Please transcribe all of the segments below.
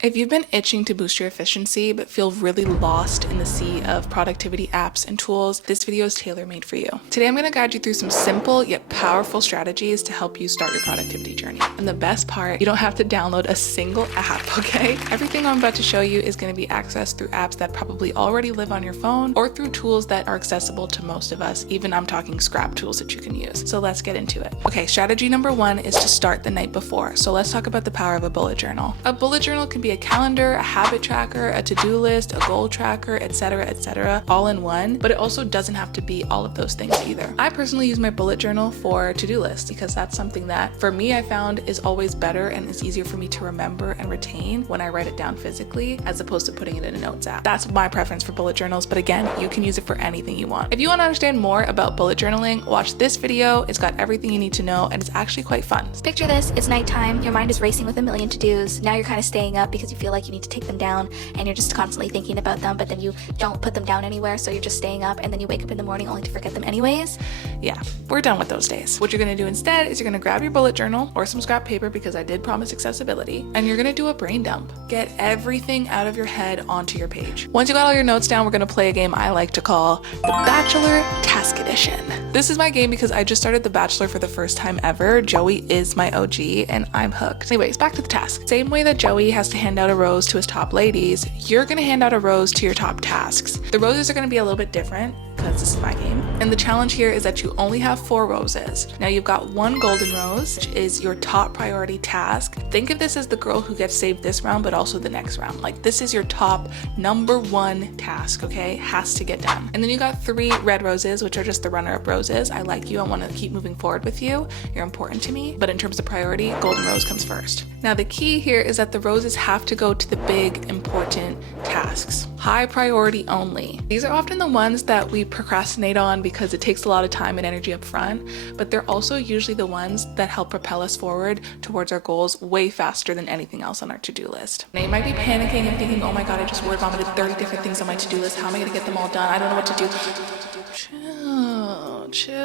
If you've been itching to boost your efficiency but feel really lost in the sea of productivity apps and tools, this video is tailor-made for you. Today I'm going to guide you through some simple yet powerful strategies to help you start your productivity journey. And the best part, you don't have to download a single app, okay? Everything I'm about to show you is going to be accessed through apps that probably already live on your phone or through tools that are accessible to most of us. Even I'm talking scrap tools that you can use. So let's get into it. Okay, strategy number one is to start the night before. So let's talk about the power of a bullet journal. A bullet journal can be a calendar, a habit tracker, a to-do list, a goal tracker, etc., all in one, but it also doesn't have to be all of those things either. I personally use my bullet journal for to-do lists because that's something that for me I found is always better and is easier for me to remember and retain when I write it down physically as opposed to putting it in a notes app. That's my preference for bullet journals, but again, you can use it for anything you want. If you want to understand more about bullet journaling, watch this video. It's got everything you need to know and it's actually quite fun. Picture this, it's nighttime, your mind is racing with a million to-dos. Now you're kind of staying up because you feel like you need to take them down and you're just constantly thinking about them, but then you don't put them down anywhere, so you're just staying up and then you wake up in the morning only to forget them anyways. Yeah, we're done with those days. What you're gonna do instead is you're gonna grab your bullet journal or some scrap paper because I did promise accessibility, and you're gonna do a brain dump. Get everything out of your head onto your page. Once you got all your notes down, we're gonna play a game I like to call the Bachelor Task Edition. This is my game because I just started The Bachelor for the first time ever. Joey is my OG and I'm hooked. Anyways, back to the task. Same way that Joey has to hand out a rose to his top ladies, you're gonna hand out a rose to your top tasks. The roses are gonna be a little bit different because this is my game. And the challenge here is that you only have 4 roses. Now you've got 1 golden rose, which is your top priority task. Think of this as the girl who gets saved this round, but also the next round. Like this is your top number 1 task, okay? Has to get done. And then you got 3 red roses, which are just the runner-up roses. I like you, I wanna keep moving forward with you. You're important to me, but in terms of priority, golden rose comes first. Now the key here is that the roses have to go to the big, important tasks. High priority only. These are often the ones that we procrastinate on because it takes a lot of time and energy up front, but they're also usually the ones that help propel us forward towards our goals way faster than anything else on our to-do list. Now you might be panicking and thinking, oh my god, I just word vomited 30 different things on my to-do list. How am I gonna get them all done? I don't know what to do. Chill.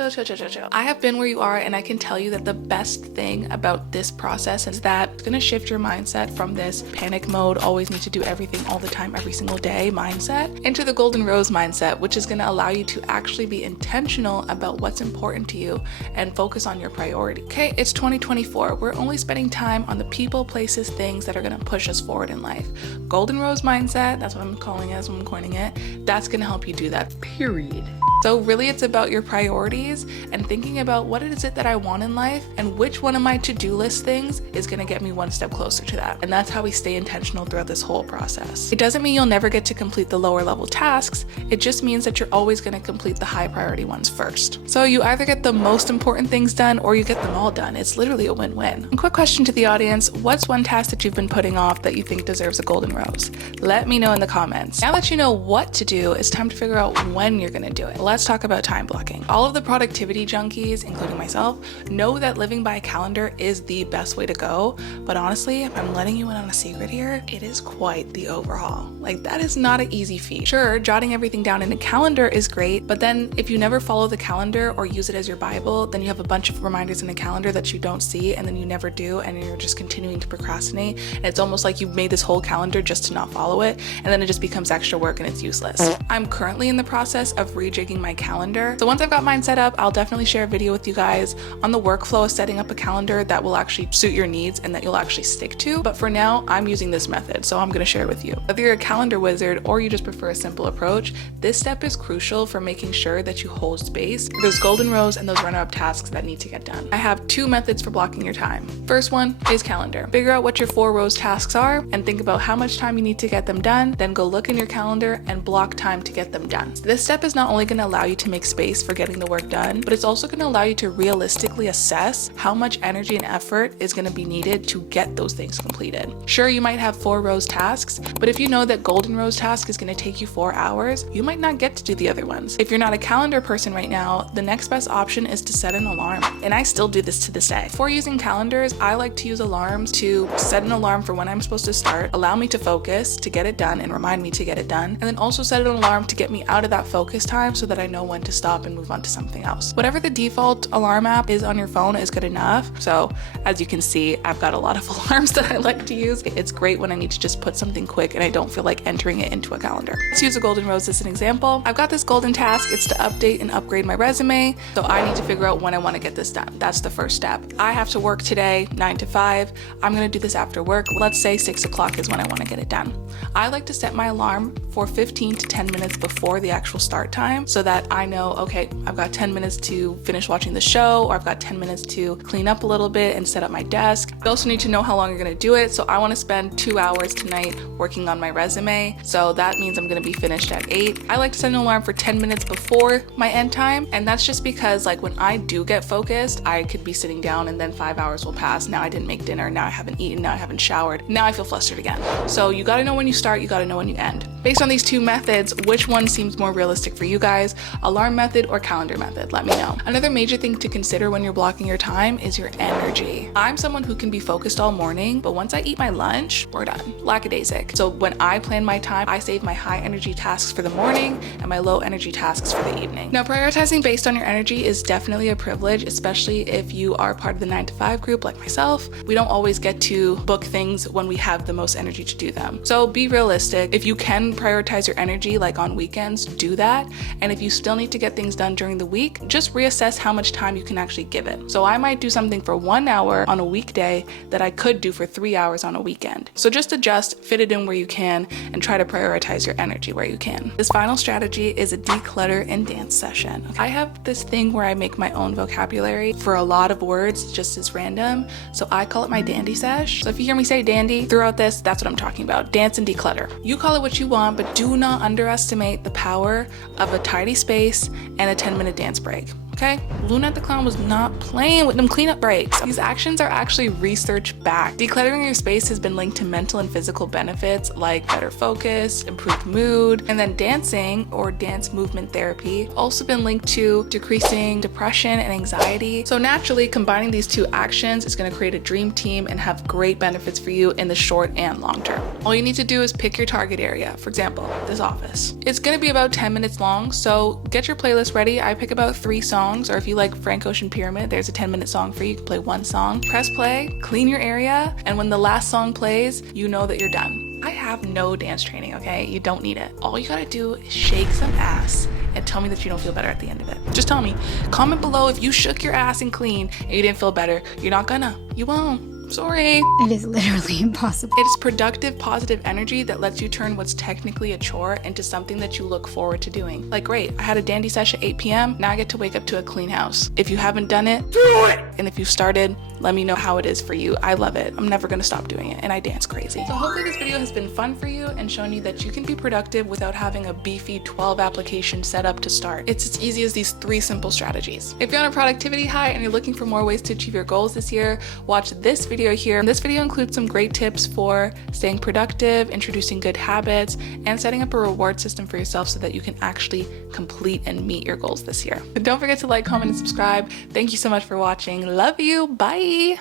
I have been where you are, and I can tell you that the best thing about this process is that it's gonna shift your mindset from this panic mode, always need to do everything all the time, every single day mindset, into the golden rose mindset, which is gonna allow you to actually be intentional about what's important to you and focus on your priority. Okay, it's 2024. We're only spending time on the people, places, things that are gonna push us forward in life. Golden rose mindset, that's what I'm calling it, that's what I'm coining it. That's gonna help you do that, period. So really it's about your priorities and thinking about what is it that I want in life and which one of my to-do list things is gonna get me one step closer to that. And that's how we stay intentional throughout this whole process. It doesn't mean you'll never get to complete the lower level tasks. It just means that you're always gonna complete the high priority ones first. So you either get the most important things done or you get them all done. It's literally a win-win. A quick question to the audience, what's one task that you've been putting off that you think deserves a golden rose? Let me know in the comments. Now that you know what to do, it's time to figure out when you're gonna do it. Let's talk about time blocking. All of the productivity junkies, including myself, know that living by a calendar is the best way to go, but honestly, I'm letting you in on a secret here, it is quite the overhaul. Like that is not an easy feat. Sure, jotting everything down in a calendar is great, but then if you never follow the calendar or use it as your Bible, then you have a bunch of reminders in a calendar that you don't see and then you never do and you're just continuing to procrastinate. And it's almost like you've made this whole calendar just to not follow it, and then it just becomes extra work and it's useless. I'm currently in the process of rejigging my calendar. So once I've got mine set up, I'll definitely share a video with you guys on the workflow of setting up a calendar that will actually suit your needs and that you'll actually stick to. But for now, I'm using this method, so I'm gonna share it with you. Whether you're a calendar wizard or you just prefer a simple approach, this step is crucial for making sure that you hold space for those golden rows and those runner-up tasks that need to get done. I have 2 methods for blocking your time. First one is calendar. Figure out what your 4 rows tasks are and think about how much time you need to get them done, then go look in your calendar and block time to get them done. This step is not only gonna allow you to make space for getting the work done, but it's also going to allow you to realistically assess how much energy and effort is going to be needed to get those things completed. Sure, you might have 4 rows tasks, but if you know that golden rose task is going to take you 4 hours, you might not get to do the other ones. If you're not a calendar person right now, the next best option is to set an alarm. And I still do this to this day. Before using calendars, I like to use alarms to set an alarm for when I'm supposed to start, allow me to focus, to get it done and remind me to get it done, and then also set an alarm to get me out of that focus time so that that I know when to stop and move on to something else. Whatever the default alarm app is on your phone is good enough. So as you can see, I've got a lot of alarms that I like to use. It's great when I need to just put something quick and I don't feel like entering it into a calendar. Let's use a golden rose as an example. I've got this golden task. It's to update and upgrade my resume. So I need to figure out when I want to get this done. That's the first step. I have to work today 9 to 5. I'm going to do this after work. Let's say 6 o'clock is when I want to get it done. I like to set my alarm for 15 to 10 minutes before the actual start time so that I know, okay, I've got 10 minutes to finish watching the show, or I've got 10 minutes to clean up a little bit and set up my desk. I also need to know how long you're going to do it. So I want to spend 2 hours tonight working on my resume. So that means I'm going to be finished at 8. I like to set an alarm for 10 minutes before my end time. And that's just because like when I do get focused, I could be sitting down and then 5 hours will pass. Now I didn't make dinner. Now I haven't eaten. Now I haven't showered. Now I feel flustered again. So you got to know when you start. You got to know when you end. Based on these two methods, which one seems more realistic for you guys? Alarm method or calendar method? Let me know. Another major thing to consider when you're blocking your time is your energy. I'm someone who can be focused all morning, but once I eat my lunch, we're done. Lackadaisic. So when I plan my time, I save my high energy tasks for the morning and my low energy tasks for the evening. Now, prioritizing based on your energy is definitely a privilege, especially if you are part of the 9 to 5 group like myself. We don't always get to book things when we have the most energy to do them. So be realistic. If you can prioritize your energy like on weekends, do that. And if you still need to get things done during the week, just reassess how much time you can actually give it. So I might do something for 1 hour on a weekday that I could do for 3 hours on a weekend. So just adjust, fit it in where you can, and try to prioritize your energy where you can. This final strategy is a declutter and dance session. I have this thing where I make my own vocabulary for a lot of words, just as random. So I call it my dandy sesh. So if you hear me say dandy throughout this, that's what I'm talking about. Dance and declutter. You call it what you want, but do not underestimate the power of a tidy space and a 10-minute dance break. Okay? Luna the Clown was not playing with them cleanup breaks. These actions are actually research backed. Decluttering your space has been linked to mental and physical benefits like better focus, improved mood, and then dancing or dance movement therapy also been linked to decreasing depression and anxiety. So naturally, combining these two actions is going to create a dream team and have great benefits for you in the short and long term. All you need to do is pick your target area. For example, this office. It's going to be about 10 minutes long, so get your playlist ready. I pick about 3 songs, or if you like Frank Ocean Pyramid, there's a 10-minute song for you. You can play 1 song. Press play, clean your area, and when the last song plays, you know that you're done. I have no dance training, okay? You don't need it. All you gotta do is shake some ass and tell me that you don't feel better at the end of it. Just tell me. Comment below if you shook your ass and clean and you didn't feel better. You're not gonna. You won't. Sorry. It is literally impossible. It's productive, positive energy that lets you turn what's technically a chore into something that you look forward to doing. Like, great, I had a dandy sesh at 8 p.m. Now I get to wake up to a clean house. If you haven't done it, do it! And if you've started, let me know how it is for you. I love it. I'm never gonna stop doing it, and I dance crazy. So hopefully this video has been fun for you and shown you that you can be productive without having a beefy 12 application set up to start. It's as easy as these 3 simple strategies. If you're on a productivity high and you're looking for more ways to achieve your goals this year, watch this video here. This video includes some great tips for staying productive, introducing good habits, and setting up a reward system for yourself so that you can actually complete and meet your goals this year. But don't forget to like, comment, and subscribe. Thank you so much for watching. Love you. Bye.